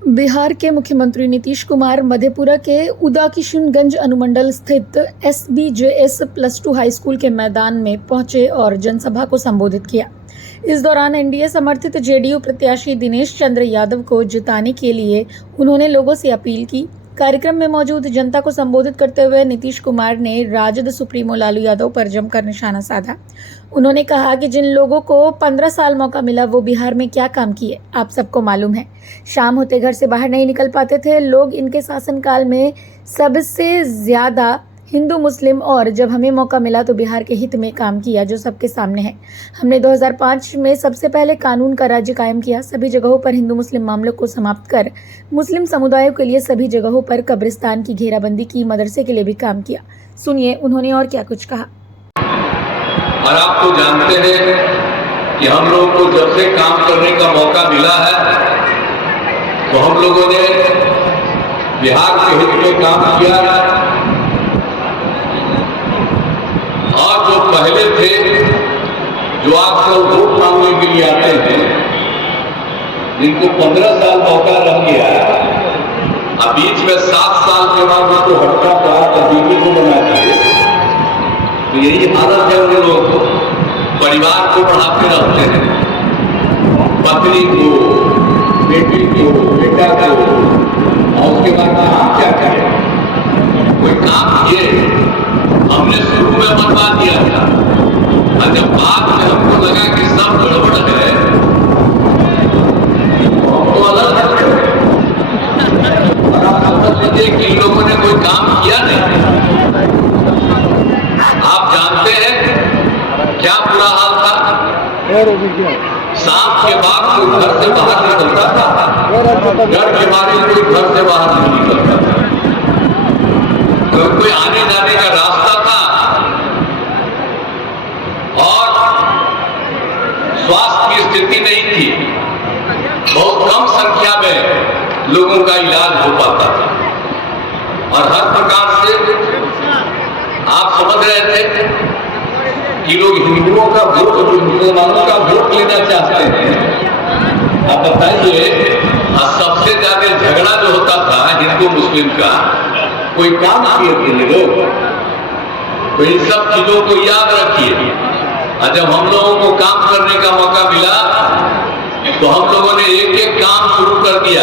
बिहार के मुख्यमंत्री नीतीश कुमार मधेपुरा के उदाकिशुनगंज अनुमंडल स्थित SBJS+2 हाई स्कूल के मैदान में पहुंचे और जनसभा को संबोधित किया। इस दौरान एनडीए समर्थित जेडीयू प्रत्याशी दिनेश चंद्र यादव को जिताने के लिए उन्होंने लोगों से अपील की। कार्यक्रम में मौजूद जनता को संबोधित करते हुए नीतीश कुमार ने राजद सुप्रीमो लालू यादव पर जमकर निशाना साधा। उन्होंने कहा कि जिन लोगों को 15 साल मौका मिला वो बिहार में क्या काम किए आप सबको मालूम है। शाम होते घर से बाहर नहीं निकल पाते थे लोग। इनके शासनकाल में सबसे ज्यादा हिंदू मुस्लिम, और जब हमें मौका मिला तो बिहार के हित में काम किया जो सबके सामने है। हमने 2005 में सबसे पहले कानून का राज्य कायम किया। सभी जगहों पर हिंदू मुस्लिम मामलों को समाप्त कर मुस्लिम समुदायों के लिए सभी जगहों पर कब्रिस्तान की घेराबंदी की, मदरसे के लिए भी काम किया। सुनिए उन्होंने और क्या कुछ कहा। और आप तो जानते हैं कि हम लोगों को जब से काम करने का मौका मिला है तो हम लोगों ने बिहार के हित में काम किया है। और जो पहले थे जो आजकल वोट मांगने के लिए आते हैं, जिनको 15 साल मौका रह गया अब बीच में 7 साल के बाद उनको हटका पड़ा तबीबी को बना दिए, तो यही हालत है। उन लोग परिवार को बढ़ाते रहते हैं, पत्नी को, बेटी को, बेटा को, और उसके बाद काम क्या करें। कोई काम किए हमने शुरू में बनवा दिया था, और जब बाद में हमको लगा कि सब गड़बड़ है तो हम तो अलग हट गए। और आप समझ लीजिए कि इन लोगों ने कोई काम किया नहीं। आप जानते हैं क्या बुरा हाल था। शाम के बाद कोई घर से बाहर निकलता था, डर के मारे कोई घर से बाहर नहीं निकलता था। कोई आने जाने का रास्ता था और स्वास्थ्य की स्थिति नहीं थी। बहुत कम संख्या में लोगों का इलाज हो पाता था और हर प्रकार से आप समझ रहे थे कि लोग हिंदुओं का वोट, मुसलमानों का वोट लेना चाहते हैं। आप बताइए, सबसे ज्यादा झगड़ा जो होता था हिंदू मुस्लिम का, कोई काम किए थे लोग। तो इन सब चीजों को याद रखिए। और जब हम लोगों को काम करने का मौका मिला तो हम लोगों ने एक एक काम शुरू कर दिया।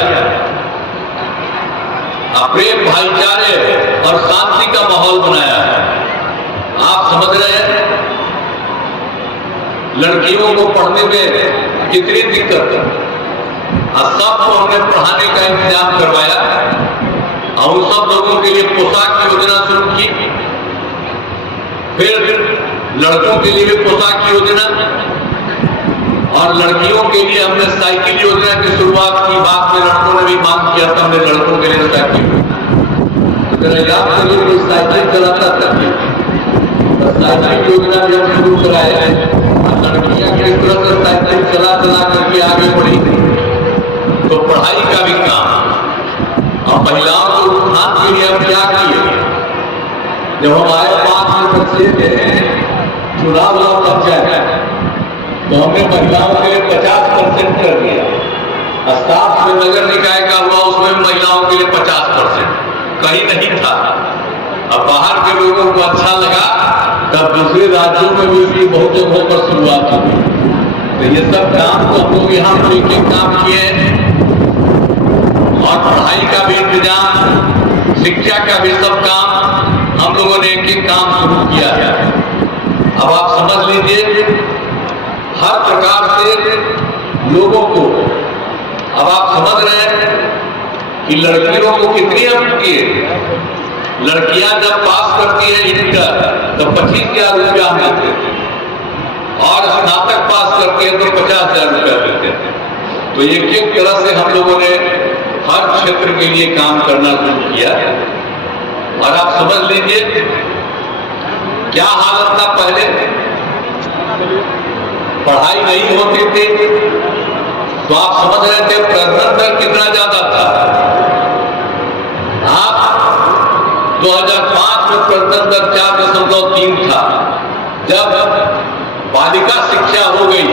प्रेम, भाईचारे और शांति का माहौल बनाया है। आप समझ रहे हैं लड़कियों को पढ़ने में कितनी दिक्कत है, और सबको हमने पढ़ाने का इंतजाम करवाया। और उन सब लोगों के लिए पोशाक की योजना शुरू की, फिर लड़कों के लिए भी पोशाक की योजना, और लड़कियों के लिए हमने साइकिल योजना की शुरुआत की। बाद में लड़कों ने भी मांग किया था हमने लड़कों के लिए साइकिल। मेरा याद करिए कोई साइकिल चलाता था, साइकिल योजना भी हम शुरू कराए। लड़कियां किस तरह से साइकिल चला करके आगे बढ़ी, तो पढ़ाई का भी काम। और महिलाओं को उत्थान के लिए हम क्या किए, जब हमारे 5 बच्चे थे चुनाव लड़ जाए तो हमने महिलाओं के लिए 50% कर दिया। स्टाफ में नगर निकाय का हुआ, उसमें महिलाओं के लिए 50% कहीं नहीं था। अब बाहर के लोगों को अच्छा लगा, तब दूसरे राज्यों में भी इसकी बहुत जगहों पर शुरुआत हुई। तो ये सब काम तो हम लोग यहाँ पर एक काम किए, और पढ़ाई का भी इंतजाम, शिक्षा का भी सब काम हम लोगों ने एक एक काम शुरू किया है। अब आप समझ लीजिए हर प्रकार से लोगों को, अब आप समझ रहे हैं कि लड़कियों को कितनी हम किए। लड़कियां जब पास करती है इंटर तो 25,000 रुपया मिलते थे, और स्नातक पास करती है तो 50,000 रुपया देते थे। तो एक एक तरह से हम लोगों ने हर क्षेत्र के लिए काम करना शुरू किया। और आप समझ लीजिए क्या हालत था पहले। पढ़ाई नहीं होती थी तो आप समझ रहे थे प्रजनन दर कितना ज्यादा था। आप 2005 में प्रजनन दर 4.3 था। जब बालिका शिक्षा हो गई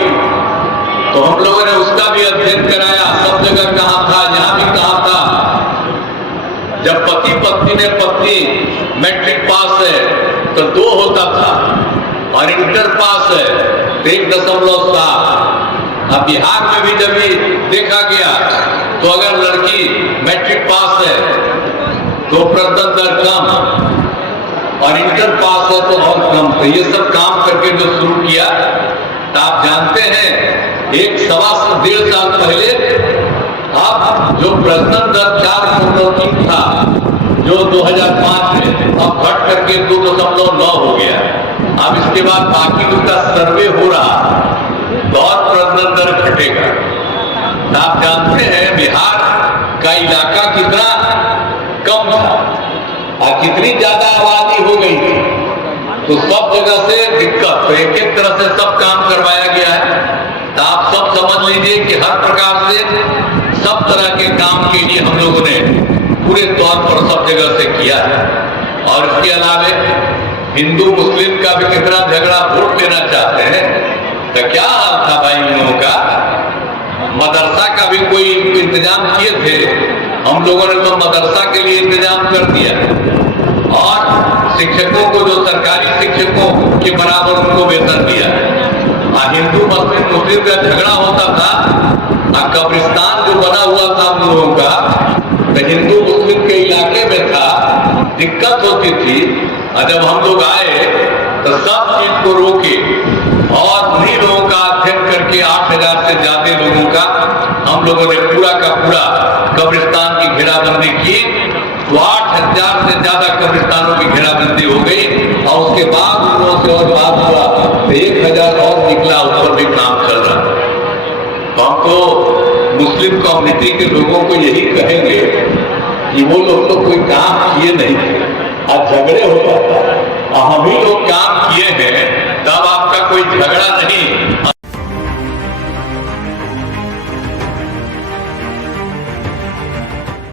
तो हम लोगों ने उसका भी अध्ययन कराया। सब जगह कहाँ था, यहाँ भी कहाँ पति पत्नी ने पत्नी मैट्रिक पास है तो 2 होता था और इंटर पास है तो 1.7। अब बिहार में भी जब ये देखा गया तो अगर लड़की मैट्रिक पास है तो प्रजनन दर कम और इंटर पास है तो और कम। तो ये सब काम करके जो शुरू किया तो आप जानते हैं 1.25 साल पहले अब जो प्रजनन दर 4.3 था जो 2005 में अब घट करके 2.9 हो गया। अब इसके बाद बाकी उसका सर्वे हो रहा तो और प्रजनन दर घटेगा। तो आप जानते हैं बिहार का इलाका कितना कम था और कितनी ज्यादा आबादी हो गई थी तो सब जगह से दिक्कत। तो एक एक तरह से सब काम करवाया गया है। तो आप सब समझ लीजिए कि हर प्रकार से सब तरह के काम के लिए हम लोगों ने पूरे तौर पर सब जगह से किया है। और इसके अलावे हिंदू मुस्लिम का भी कितना झगड़ा वोट लेना चाहते हैं तो क्या हाल था भाई इन लोगों का। मदरसा का भी कोई इंतजाम किए थे हम लोगों ने तो मदरसा के लिए इंतजाम कर दिया और शिक्षकों को जो सरकारी शिक्षकों के बराबर उनको वेतन दिया। हिंदू मुस्लिम का झगड़ा होता था कब्रिस्तान जो बना हुआ था हम लोगों का तो हिंदू मुस्लिम के इलाके में था दिक्कत होती थी। और जब हम लोग आए तो सब चीज को रोके और उन्हीं लोगों का अध्ययन करके 8,000 से ज्यादा लोगों का हम लोगों ने पूरा का पूरा कब्रिस्तान की घेराबंदी की। तो 8,000 से ज्यादा कब्रिस्तानों की घेराबंदी हो गई और उसके बाद उन लोगों से और बात हुआ तो 1,000 और निकला ऊपर भी काम चल रहा। तो हम तो मुस्लिम कम्युनिटी के लोगों को यही कहेंगे कि वो लोग तो कोई काम किए नहीं और झगड़े होता था और हम ही लोग काम